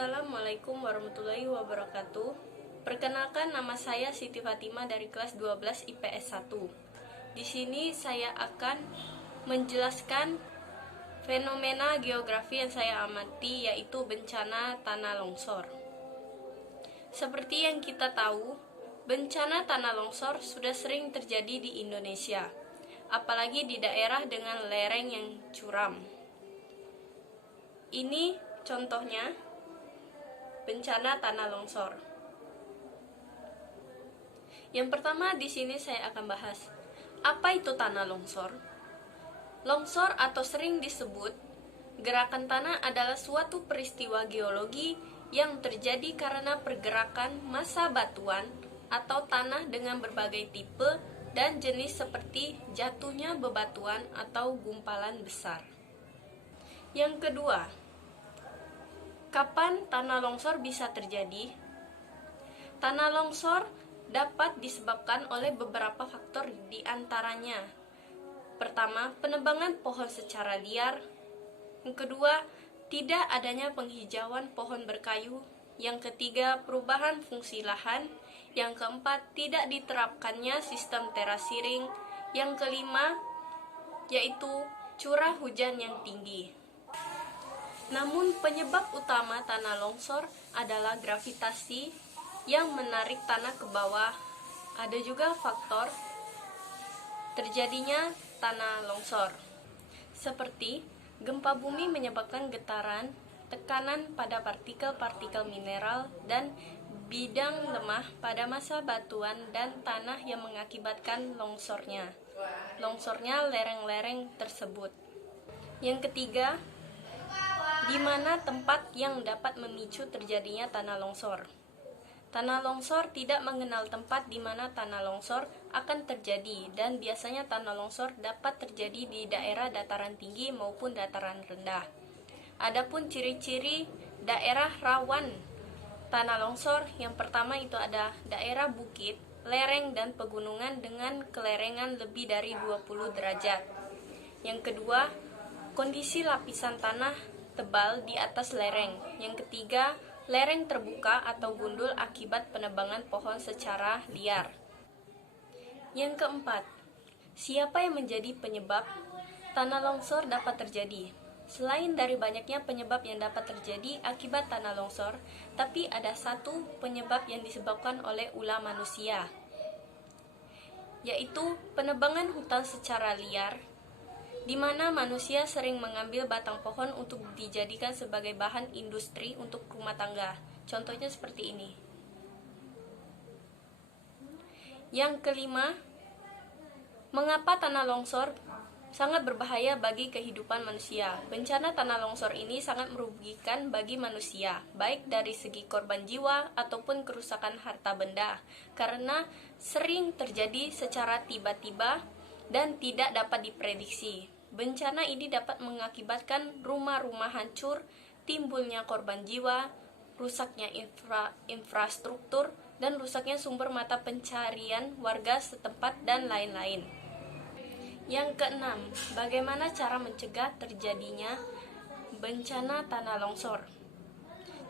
Assalamualaikum warahmatullahi wabarakatuh. Perkenalkan, nama saya Siti Fatimah dari kelas 12 IPS 1. Di sini saya akan menjelaskan fenomena geografi yang saya amati, yaitu bencana tanah longsor. Seperti yang kita tahu, bencana tanah longsor sudah sering terjadi di Indonesia, apalagi di daerah dengan lereng yang curam. Ini contohnya bencana tanah longsor. Yang pertama di sini saya akan bahas apa itu tanah longsor. Longsor atau sering disebut gerakan tanah adalah suatu peristiwa geologi yang terjadi karena pergerakan massa batuan atau tanah dengan berbagai tipe dan jenis seperti jatuhnya bebatuan atau gumpalan besar. Yang kedua, kapan tanah longsor bisa terjadi? Tanah longsor dapat disebabkan oleh beberapa faktor, di antaranya: pertama, penebangan pohon secara liar. Yang kedua, tidak adanya penghijauan pohon berkayu. Yang ketiga, perubahan fungsi lahan. Yang keempat, tidak diterapkannya sistem terasiring. Yang kelima, yaitu curah hujan yang tinggi. Namun penyebab utama tanah longsor adalah gravitasi yang menarik tanah ke bawah. Ada juga faktor terjadinya tanah longsor, seperti gempa bumi menyebabkan getaran, tekanan pada partikel-partikel mineral, dan bidang lemah pada massa batuan dan tanah yang mengakibatkan longsornya lereng-lereng tersebut. Yang ketiga, di mana tempat yang dapat memicu terjadinya tanah longsor. Tanah longsor tidak mengenal tempat di mana tanah longsor akan terjadi, dan biasanya tanah longsor dapat terjadi di daerah dataran tinggi maupun dataran rendah. Adapun ciri-ciri daerah rawan tanah longsor, yang pertama itu ada daerah bukit, lereng, dan pegunungan dengan kelerengan lebih dari 20 derajat. Yang kedua, kondisi lapisan tanah tebal di atas lereng. Yang ketiga, lereng terbuka atau gundul akibat penebangan pohon secara liar. Yang keempat, siapa yang menjadi penyebab tanah longsor dapat terjadi? Selain dari banyaknya penyebab yang dapat terjadi akibat tanah longsor, tapi ada satu penyebab yang disebabkan oleh ulah manusia, yaitu penebangan hutan secara liar, di mana manusia sering mengambil batang pohon untuk dijadikan sebagai bahan industri untuk rumah tangga. Contohnya seperti ini. Yang kelima, mengapa tanah longsor sangat berbahaya bagi kehidupan manusia? Bencana tanah longsor ini sangat merugikan bagi manusia, baik dari segi korban jiwa ataupun kerusakan harta benda, karena sering terjadi secara tiba-tiba dan tidak dapat diprediksi. Bencana ini dapat mengakibatkan rumah-rumah hancur, timbulnya korban jiwa, rusaknya infrastruktur, dan rusaknya sumber mata pencarian warga setempat, dan lain-lain. Yang keenam, bagaimana cara mencegah terjadinya bencana tanah longsor?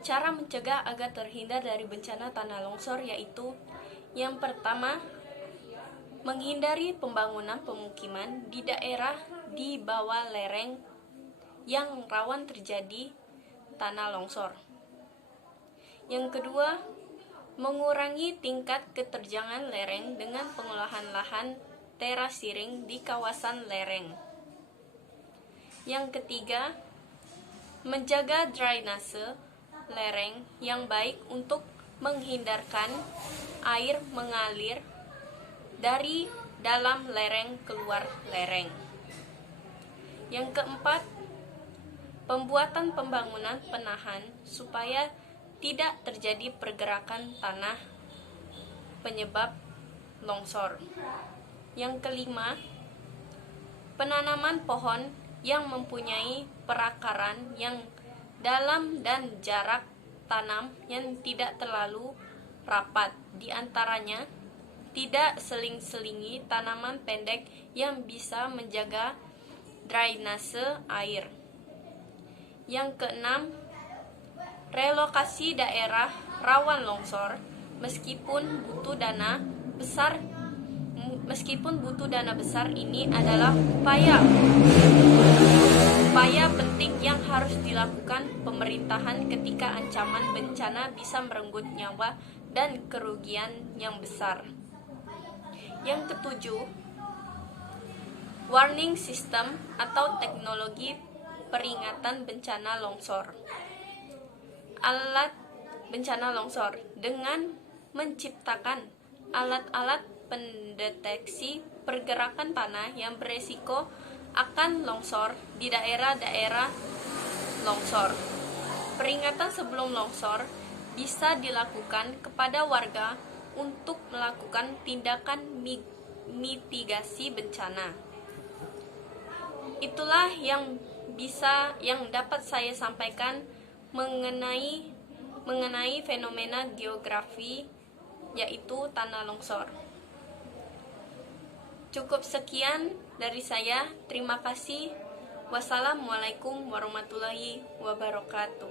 Cara mencegah agar terhindar dari bencana tanah longsor yaitu: yang pertama, menghindari pembangunan pemukiman di daerah di bawah lereng yang rawan terjadi tanah longsor. Yang kedua, mengurangi tingkat keterjangan lereng dengan pengolahan lahan terasiring di kawasan lereng. Yang ketiga, menjaga drainase lereng yang baik untuk menghindarkan air mengalir dari dalam lereng keluar lereng. Yang keempat, pembuatan pembangunan penahan supaya tidak terjadi pergerakan tanah penyebab longsor. Yang kelima, penanaman pohon yang mempunyai perakaran yang dalam dan jarak tanam yang tidak terlalu rapat. Di antaranya, tidak seling-selingi tanaman pendek yang bisa menjaga drainase air. Yang keenam, relokasi daerah rawan longsor meskipun butuh dana besar. Meskipun butuh dana besar, ini adalah upaya penting yang harus dilakukan pemerintahan ketika ancaman bencana bisa merenggut nyawa dan kerugian yang besar. Yang ketujuh, warning system atau teknologi peringatan bencana longsor. Alat bencana longsor dengan menciptakan alat-alat pendeteksi pergerakan tanah yang beresiko akan longsor di daerah-daerah longsor. Peringatan sebelum longsor bisa dilakukan kepada warga untuk melakukan tindakan mitigasi bencana. Itulah yang dapat saya sampaikan mengenai fenomena geografi yaitu tanah longsor. Cukup sekian dari saya. Terima kasih. Wassalamualaikum warahmatullahi wabarakatuh.